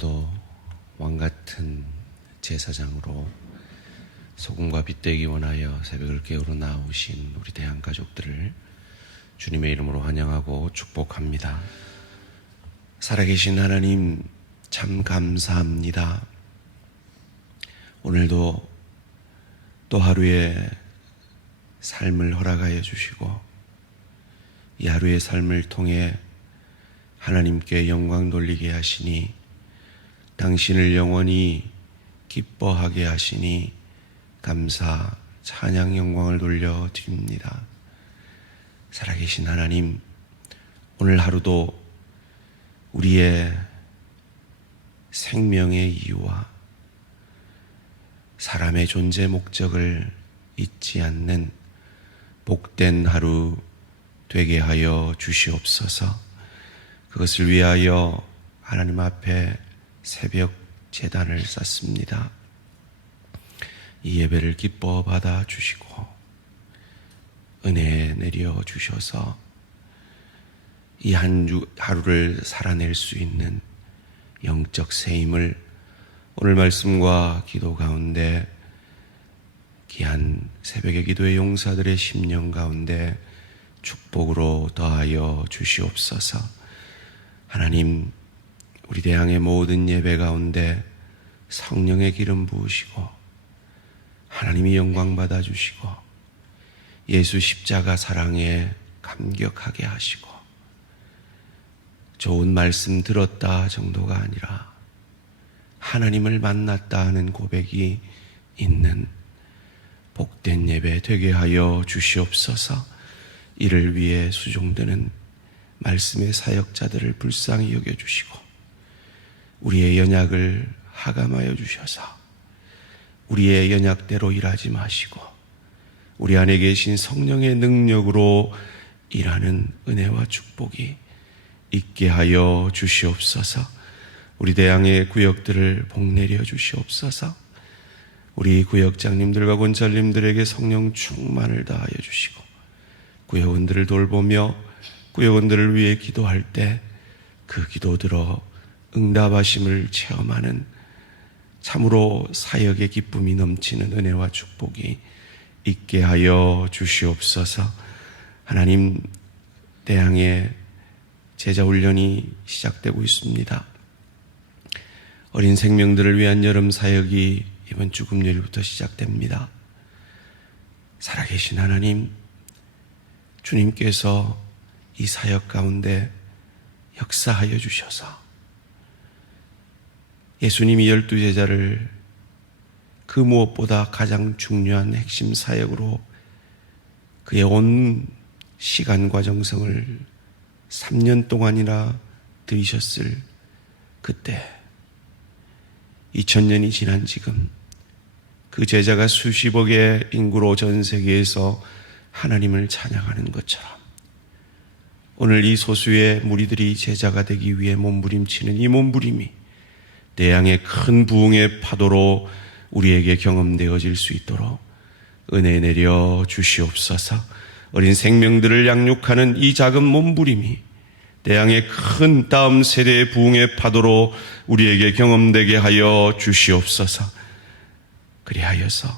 오늘도 왕같은 제사장으로 소금과 빛되기 원하여 새벽을 깨우러 나오신 우리 대한 가족들을 주님의 이름으로 환영하고 축복합니다. 살아계신 하나님 참 감사합니다. 오늘도 또 하루의 삶을 허락하여 주시고 이 하루의 삶을 통해 하나님께 영광 돌리게 하시니 당신을 영원히 기뻐하게 하시니 감사, 찬양, 영광을 돌려드립니다. 살아계신 하나님, 오늘 하루도 우리의 생명의 이유와 사람의 존재 목적을 잊지 않는 복된 하루 되게 하여 주시옵소서. 그것을 위하여 하나님 앞에 새벽 제단을 쌓습니다. 이 예배를 기뻐 받아 주시고 은혜 내려 주셔서 이 한 주 하루를 살아낼 수 있는 영적 새힘을 오늘 말씀과 기도 가운데 귀한 새벽의 기도의 용사들의 심령 가운데 축복으로 더하여 주시옵소서. 하나님, 우리 대항의 모든 예배 가운데 성령의 기름 부으시고 하나님이 영광 받아 주시고 예수 십자가 사랑에 감격하게 하시고 좋은 말씀 들었다 정도가 아니라 하나님을 만났다 하는 고백이 있는 복된 예배 되게 하여 주시옵소서. 이를 위해 수종드는 말씀의 사역자들을 불쌍히 여겨주시고 우리의 연약을 하감하여 주셔서 우리의 연약대로 일하지 마시고 우리 안에 계신 성령의 능력으로 일하는 은혜와 축복이 있게 하여 주시옵소서. 우리 대항의 구역들을 복내려 주시옵소서. 우리 구역장님들과 권찰님들에게 성령 충만을 다하여 주시고 구역원들을 돌보며 구역원들을 위해 기도할 때 그 기도 들어 응답하심을 체험하는 참으로 사역의 기쁨이 넘치는 은혜와 축복이 있게 하여 주시옵소서. 하나님, 대항의 제자훈련이 시작되고 있습니다. 어린 생명들을 위한 여름 사역이 이번 주 금요일부터 시작됩니다. 살아계신 하나님, 주님께서 이 사역 가운데 역사하여 주셔서 예수님이 12제자를 그 무엇보다 가장 중요한 핵심 사역으로 그의 온 시간과 정성을 3년 동안이나 들이셨을 그때 2000년이 지난 지금 그 제자가 수십억의 인구로 전 세계에서 하나님을 찬양하는 것처럼 오늘 이 소수의 무리들이 제자가 되기 위해 몸부림치는 이 몸부림이 대양의 큰 부흥의 파도로 우리에게 경험되어질 수 있도록 은혜 내려 주시옵소서. 어린 생명들을 양육하는 이 작은 몸부림이 대양의 큰 다음 세대의 부흥의 파도로 우리에게 경험되게 하여 주시옵소서. 그리하여서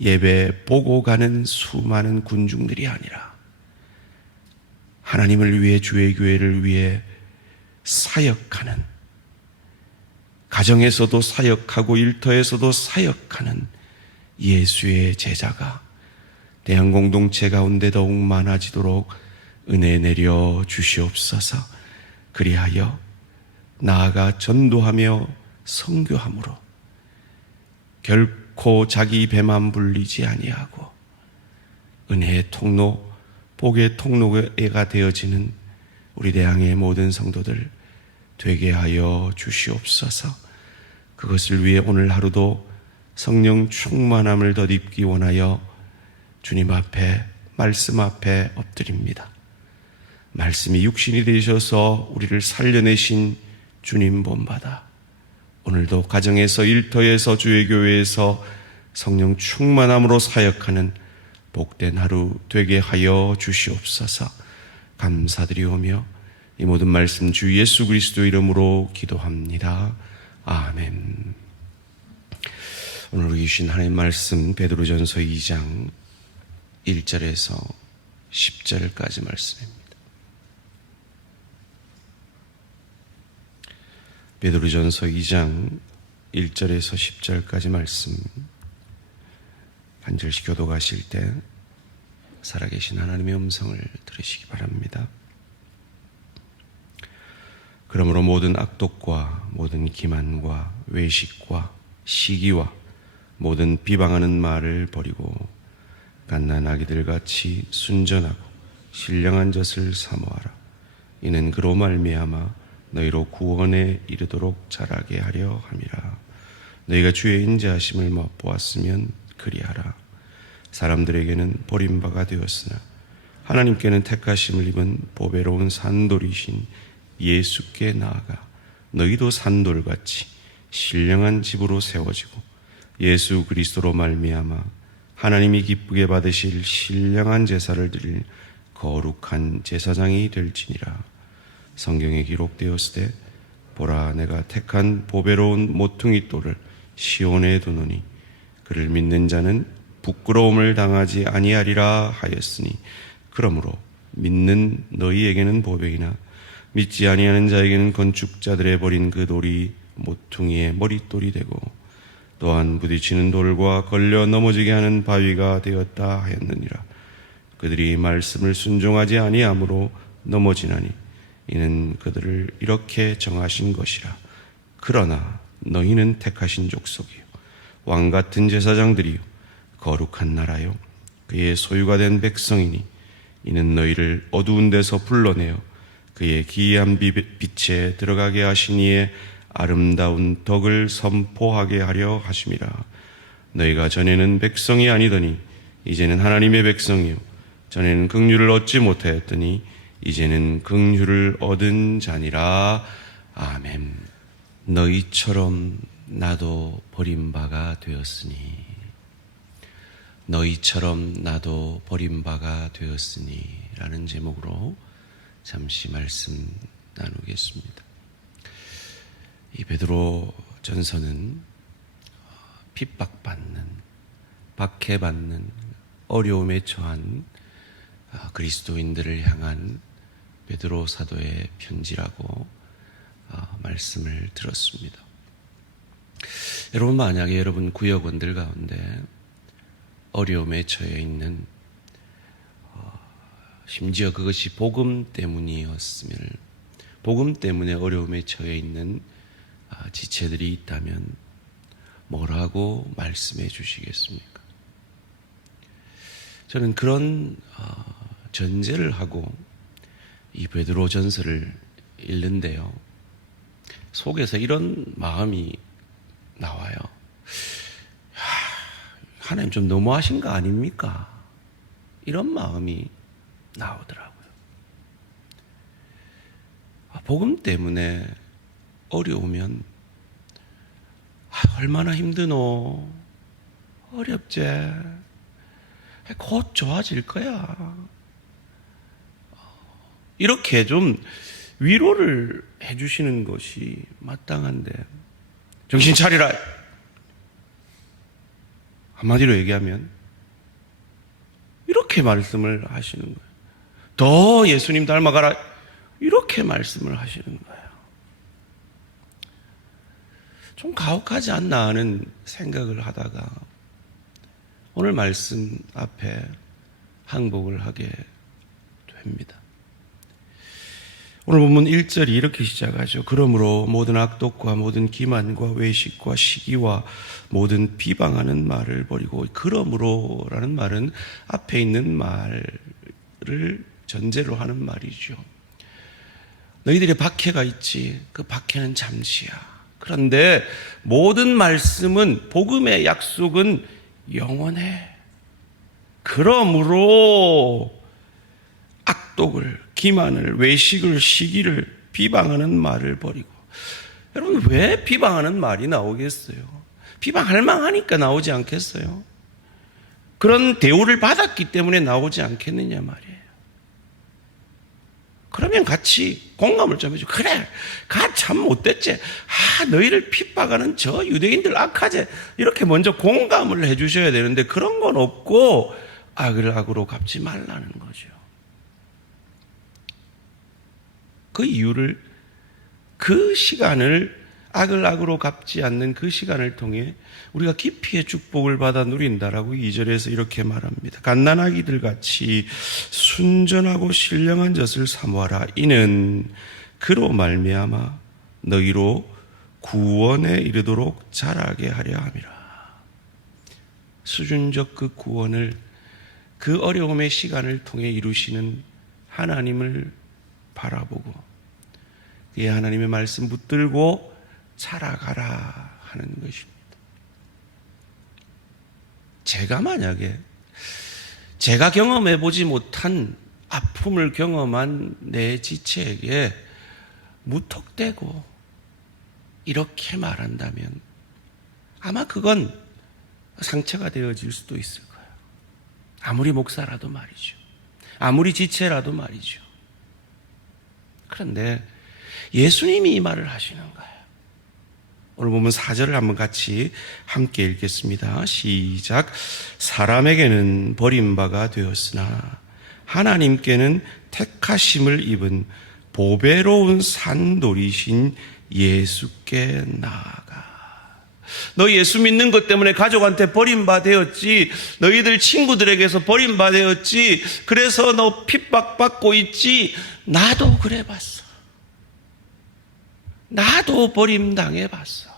예배 보고 가는 수많은 군중들이 아니라 하나님을 위해 주의 교회를 위해 사역하는 가정에서도 사역하고 일터에서도 사역하는 예수의 제자가 대한 공동체 가운데 더욱 많아지도록 은혜 내려 주시옵소서. 그리하여 나아가 전도하며 선교함으로 결코 자기 배만 불리지 아니하고 은혜의 통로, 복의 통로가 되어지는 우리 대항의 모든 성도들 되게 하여 주시옵소서. 그것을 위해 오늘 하루도 성령 충만함을 덧입기 원하여 주님 앞에, 말씀 앞에 엎드립니다. 말씀이 육신이 되셔서 우리를 살려내신 주님 본받아 오늘도 가정에서, 일터에서, 주의 교회에서 성령 충만함으로 사역하는 복된 하루 되게 하여 주시옵소서. 감사드리오며 이 모든 말씀 주 예수 그리스도 이름으로 기도합니다. 아멘. 오늘 우리 주신 하나님의 말씀 베드로전서 2장 1절에서 10절까지 말씀입니다. 베드로전서 2장 1절에서 10절까지 말씀, 한 절씩 교독하실 때 살아계신 하나님의 음성을 들으시기 바랍니다. 그러므로 모든 악독과 모든 기만과 외식과 시기와 모든 비방하는 말을 버리고 갓난아기들 같이 순전하고 신령한 젖을 사모하라. 이는 그로 말미암아 너희로 구원에 이르도록 자라게 하려 함이라. 너희가 주의 인자하심을 맛보았으면 그리하라. 사람들에게는 버림바가 되었으나 하나님께는 택하심을 입은 보배로운 산돌이신 예수께 나아가 너희도 산돌같이 신령한 집으로 세워지고 예수 그리스도로 말미암아 하나님이 기쁘게 받으실 신령한 제사를 드릴 거룩한 제사장이 될지니라. 성경에 기록되었으되 보라, 내가 택한 보배로운 모퉁이 돌을 시온에 두노니 그를 믿는 자는 부끄러움을 당하지 아니하리라 하였으니, 그러므로 믿는 너희에게는 보배이나 믿지 아니하는 자에게는 건축자들의 버린 그 돌이 모퉁이의 머릿돌이 되고 또한 부딪히는 돌과 걸려 넘어지게 하는 바위가 되었다 하였느니라. 그들이 말씀을 순종하지 아니하므로 넘어지나니 이는 그들을 이렇게 정하신 것이라. 그러나 너희는 택하신 족속이요 왕같은 제사장들이요 거룩한 나라요 그의 소유가 된 백성이니 이는 너희를 어두운 데서 불러내어 그의 기이한 빛에 들어가게 하시니에 아름다운 덕을 선포하게 하려 하심이라. 너희가 전에는 백성이 아니더니 이제는 하나님의 백성이요 전에는 긍휼을 얻지 못하였더니 이제는 긍휼을 얻은 자니라. 아멘. 너희처럼 나도 버림바가 되었으니, 너희처럼 나도 버림바가 되었으니 라는 제목으로 잠시 말씀 나누겠습니다. 이 베드로 전서는 핍박받는, 박해받는, 어려움에 처한 그리스도인들을 향한 베드로 사도의 편지라고 말씀을 들었습니다. 여러분, 만약에 여러분 구역원들 가운데 어려움에 처해 있는, 심지어 그것이 복음 때문이었으면, 복음 때문에 어려움에 처해 있는 지체들이 있다면 뭐라고 말씀해 주시겠습니까? 저는 그런 전제를 하고 이 베드로 전서를 읽는데요, 속에서 이런 마음이 나와요. 하나님 좀 너무하신 거 아닙니까? 이런 마음이 나오더라고요. 복음 때문에 어려우면 얼마나 힘드노, 어렵지, 곧 좋아질 거야, 이렇게 좀 위로를 해주시는 것이 마땅한데, 정신 차리라, 한마디로 얘기하면 이렇게 말씀을 하시는 거예요. 더 예수님 닮아가라, 이렇게 말씀을 하시는 거예요. 좀 가혹하지 않나 하는 생각을 하다가 오늘 말씀 앞에 항복을 하게 됩니다. 오늘 본문 1절이 이렇게 시작하죠. 그러므로 모든 악독과 모든 기만과 외식과 시기와 모든 비방하는 말을 버리고, 그러므로라는 말은 앞에 있는 말을 전제로 하는 말이죠. 너희들의 박해가 있지, 그 박해는 잠시야. 그런데 모든 말씀은, 복음의 약속은 영원해. 그러므로 악독을, 기만을, 외식을, 시기를, 비방하는 말을 버리고. 여러분, 왜 비방하는 말이 나오겠어요? 비방할 만하니까 나오지 않겠어요? 그런 대우를 받았기 때문에 나오지 않겠느냐 말이에요. 그러면 같이 공감을 좀 해주고, 그래, 가 참 못됐지. 너희를 핍박하는 저 유대인들 악하지. 이렇게 먼저 공감을 해주셔야 되는데 그런 건 없고 악을 악으로 갚지 말라는 거죠. 그 이유를, 그 시간을, 악을 악으로 갚지 않는 그 시간을 통해 우리가 깊이의 축복을 받아 누린다라고 2절에서 이렇게 말합니다. 갓난아기들 같이 순전하고 신령한 젖을 사모하라. 이는 그로 말미암아 너희로 구원에 이르도록 자라게 하려 함이라. 수준적 그 구원을, 그 어려움의 시간을 통해 이루시는 하나님을 바라보고 그의 하나님의 말씀 붙들고 살아가라 하는 것입니다. 제가 만약에 제가 경험해보지 못한 아픔을 경험한 내 지체에게 무턱대고 이렇게 말한다면 아마 그건 상처가 되어질 수도 있을 거예요. 아무리 목사라도 말이죠. 아무리 지체라도 말이죠. 그런데 예수님이 이 말을 하시는 거예요. 오늘 보면 4절을 한번 같이 함께 읽겠습니다. 시작. 사람에게는 버림바가 되었으나 하나님께는 택하심을 입은 보배로운 산돌이신 예수께 나아가. 너 예수 믿는 것 때문에 가족한테 버림바 되었지, 너희들 친구들에게서 버림바 되었지, 그래서 너 핍박받고 있지. 나도 그래 봤어. 나도 버림당해봤어.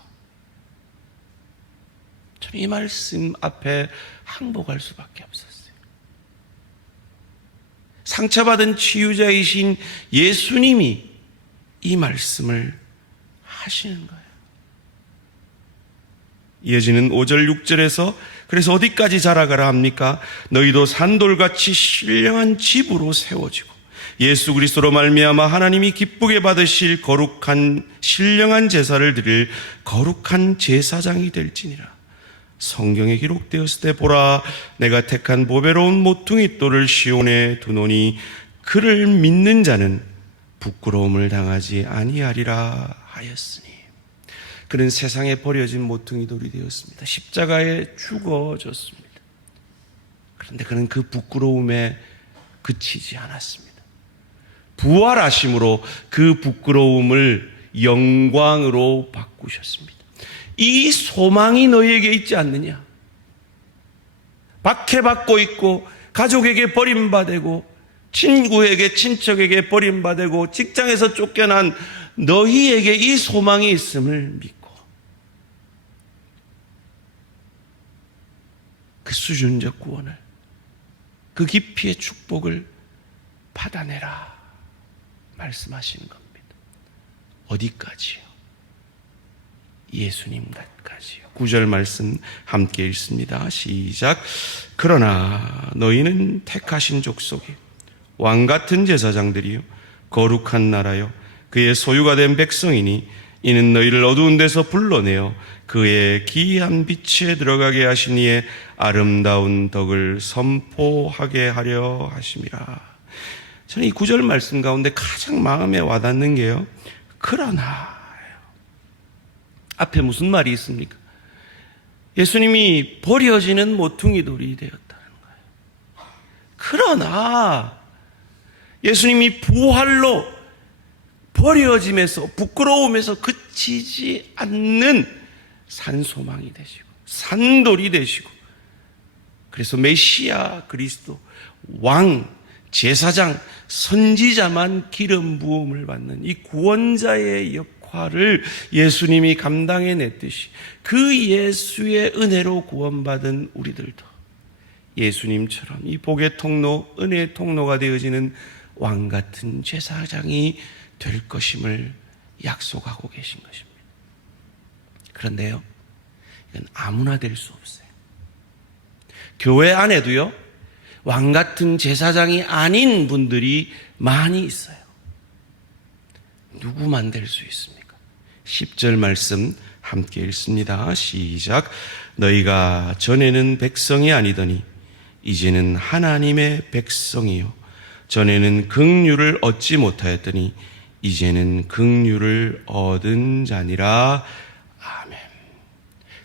참 이 말씀 앞에 항복할 수밖에 없었어요. 상처받은 치유자이신 예수님이 이 말씀을 하시는 거예요. 이어지는 5절 6절에서 그래서 어디까지 자라가라 합니까? 너희도 산돌같이 신령한 집으로 세워지고 예수 그리스도로 말미암아 하나님이 기쁘게 받으실 거룩한 신령한 제사를 드릴 거룩한 제사장이 될지니라. 성경에 기록되었을 때 보라, 내가 택한 보배로운 모퉁이 돌을 시온에 두노니 그를 믿는 자는 부끄러움을 당하지 아니하리라 하였으니. 그는 세상에 버려진 모퉁이 돌이 되었습니다. 십자가에 죽어졌습니다. 그런데 그는 그 부끄러움에 그치지 않았습니다. 부활하심으로 그 부끄러움을 영광으로 바꾸셨습니다. 이 소망이 너희에게 있지 않느냐? 박해받고 있고 가족에게 버림받고 친구에게 친척에게 버림받고 직장에서 쫓겨난 너희에게 이 소망이 있음을 믿고 그 수준적 구원을, 그 깊이의 축복을 받아내라 말씀하시는 겁니다. 어디까지요? 예수님까지요. 9절 말씀 함께 읽습니다. 시작. 그러나 너희는 택하신 족속이 왕같은 제사장들이요 거룩한 나라요 그의 소유가 된 백성이니 이는 너희를 어두운 데서 불러내어 그의 기이한 빛에 들어가게 하신 이의 아름다운 덕을 선포하게 하려 하심이라. 저는 이 9절 말씀 가운데 가장 마음에 와닿는 게요, 그러나 앞에 무슨 말이 있습니까? 예수님이 버려지는 모퉁이 돌이 되었다는 거예요. 그러나 예수님이 부활로 버려짐에서, 부끄러움에서 그치지 않는 산소망이 되시고 산돌이 되시고, 그래서 메시아 그리스도, 왕, 제사장, 선지자만 기름 부음을 받는 이 구원자의 역할을 예수님이 감당해냈듯이 그 예수의 은혜로 구원받은 우리들도 예수님처럼 이 복의 통로, 은혜의 통로가 되어지는 왕같은 제사장이 될 것임을 약속하고 계신 것입니다. 그런데요, 이건 아무나 될 수 없어요. 교회 안에도요, 왕같은 제사장이 아닌 분들이 많이 있어요. 누구만 될 수 있습니까? 10절 말씀 함께 읽습니다. 시작. 너희가 전에는 백성이 아니더니 이제는 하나님의 백성이요 전에는 긍휼을 얻지 못하였더니 이제는 긍휼을 얻은 자니라. 아멘.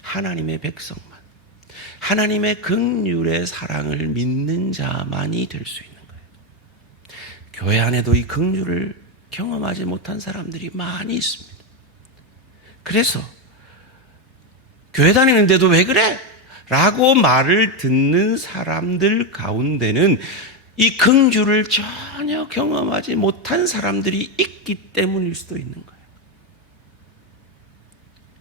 하나님의 백성만, 하나님의 긍휼의 사랑을 믿는 자만이 될 수 있는 거예요. 교회 안에도 이 긍휼을 경험하지 못한 사람들이 많이 있습니다. 그래서 교회 다니는데도 왜 그래? 라고 말을 듣는 사람들 가운데는 이 긍휼을 전혀 경험하지 못한 사람들이 있기 때문일 수도 있는 거예요.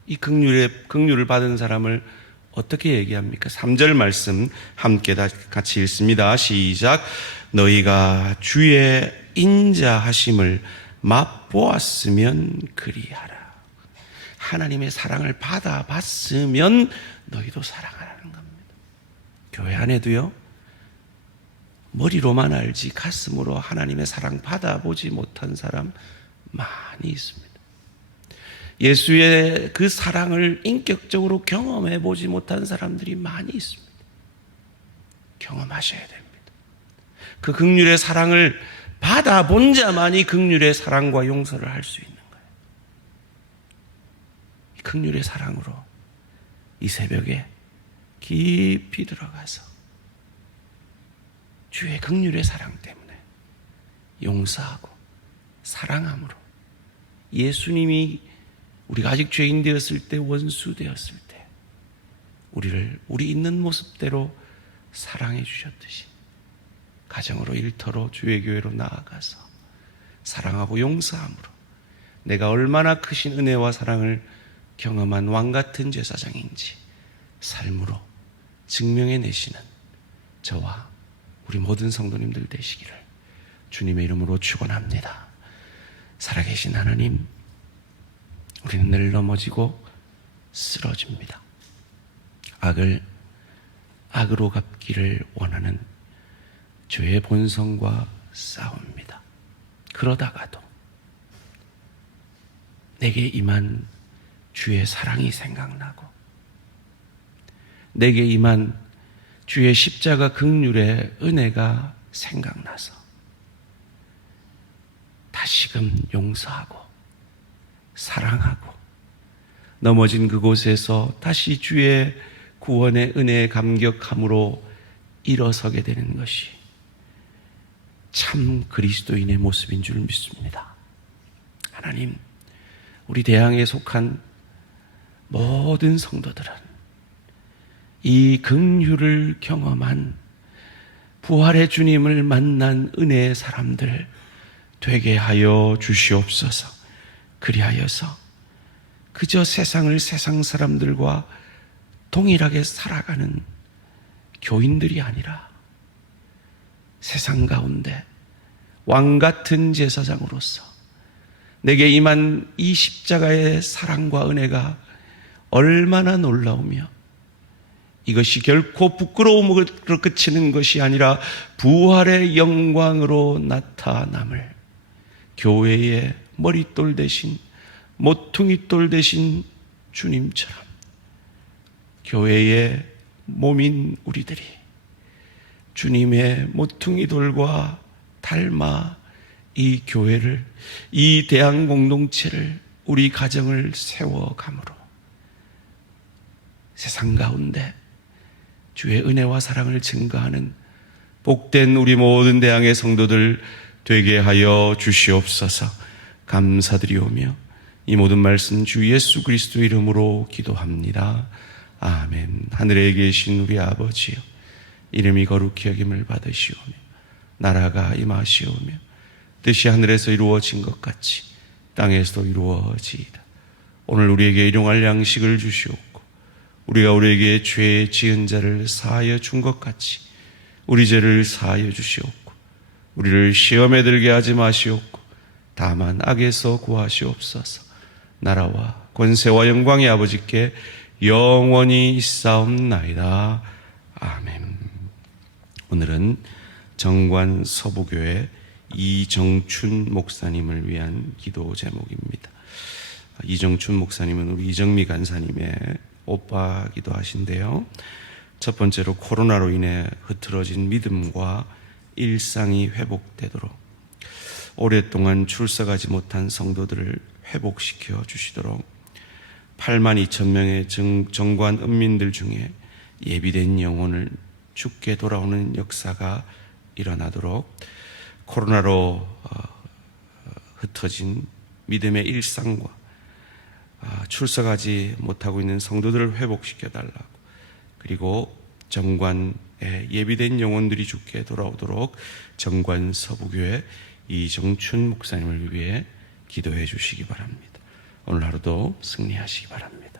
이 긍휼을 받은 사람을 어떻게 얘기합니까? 3절 말씀 함께 같이 읽습니다. 시작. 너희가 주의 인자하심을 맛보았으면 그리하라. 하나님의 사랑을 받아봤으면 너희도 사랑하라는 겁니다. 교회 안에도요, 머리로만 알지 가슴으로 하나님의 사랑 받아보지 못한 사람 많이 있습니다. 예수의 그 사랑을 인격적으로 경험해 보지 못한 사람들이 많이 있습니다. 경험하셔야 됩니다. 그 긍휼의 사랑을 받아본 자만이 긍휼의 사랑과 용서를 할 수 있는 거예요. 이 긍휼의 사랑으로 이 새벽에 깊이 들어가서 주의 긍휼의 사랑 때문에 용서하고 사랑함으로 예수님이 우리가 아직 죄인 되었을 때, 원수 되었을 때 우리를 우리 있는 모습대로 사랑해 주셨듯이 가정으로, 일터로, 주의 교회로 나아가서 사랑하고 용서함으로 내가 얼마나 크신 은혜와 사랑을 경험한 왕같은 제사장인지 삶으로 증명해내시는 저와 우리 모든 성도님들 되시기를 주님의 이름으로 축원합니다. 살아계신 하나님, 우리는 늘 넘어지고 쓰러집니다. 악을 악으로 갚기를 원하는 죄의 본성과 싸웁니다. 그러다가도 내게 임한 주의 사랑이 생각나고 내게 임한 주의 십자가 긍휼의 은혜가 생각나서 다시금 용서하고 사랑하고 넘어진 그곳에서 다시 주의 구원의 은혜에 감격함으로 일어서게 되는 것이 참 그리스도인의 모습인 줄 믿습니다. 하나님, 우리 대항에 속한 모든 성도들은 이 긍휼을 경험한 부활의 주님을 만난 은혜의 사람들 되게 하여 주시옵소서. 그리하여서 그저 세상을 세상 사람들과 동일하게 살아가는 교인들이 아니라 세상 가운데 왕같은 제사장으로서 내게 임한 이 십자가의 사랑과 은혜가 얼마나 놀라우며 이것이 결코 부끄러움으로 그치는 것이 아니라 부활의 영광으로 나타남을 교회의 머릿돌 대신 모퉁이돌 대신 주님처럼 교회의 몸인 우리들이 주님의 모퉁이돌과 닮아 이 교회를, 이 대한 공동체를, 우리 가정을 세워감으로 세상 가운데 주의 은혜와 사랑을 증거하는 복된 우리 모든 대항의 성도들 되게 하여 주시옵소서. 감사드리오며 이 모든 말씀 주 예수 그리스도 이름으로 기도합니다. 아멘. 하늘에 계신 우리 아버지여, 이름이 거룩히 여김을 받으시오며 나라가 임하시오며 뜻이 하늘에서 이루어진 것 같이 땅에서도 이루어지이다. 오늘 우리에게 일용할 양식을 주시옵고 우리가 우리에게 죄 지은 자를 사하여 준 것 같이 우리 죄를 사하여 주시옵고 우리를 시험에 들게 하지 마시옵고 다만 악에서 구하시옵소서. 나라와 권세와 영광의 아버지께 영원히 있사옵나이다. 아멘. 오늘은 정관 서부교회 이정춘 목사님을 위한 기도 제목입니다. 이정춘 목사님은 우리 이정미 간사님의 오빠기도 하신데요. 첫 번째로 코로나로 인해 흐트러진 믿음과 일상이 회복되도록, 오랫동안 출석하지 못한 성도들을 회복시켜 주시도록, 8만 2천 명의 정관 은민들 중에 예비된 영혼을 주께 돌아오는 역사가 일어나도록, 코로나로 흩어진 믿음의 일상과 출석하지 못하고 있는 성도들을 회복시켜 달라고, 그리고 정관에 예비된 영혼들이 주께 돌아오도록 정관 서부교회 이정춘 목사님을 위해 기도해 주시기 바랍니다. 오늘 하루도 승리하시기 바랍니다.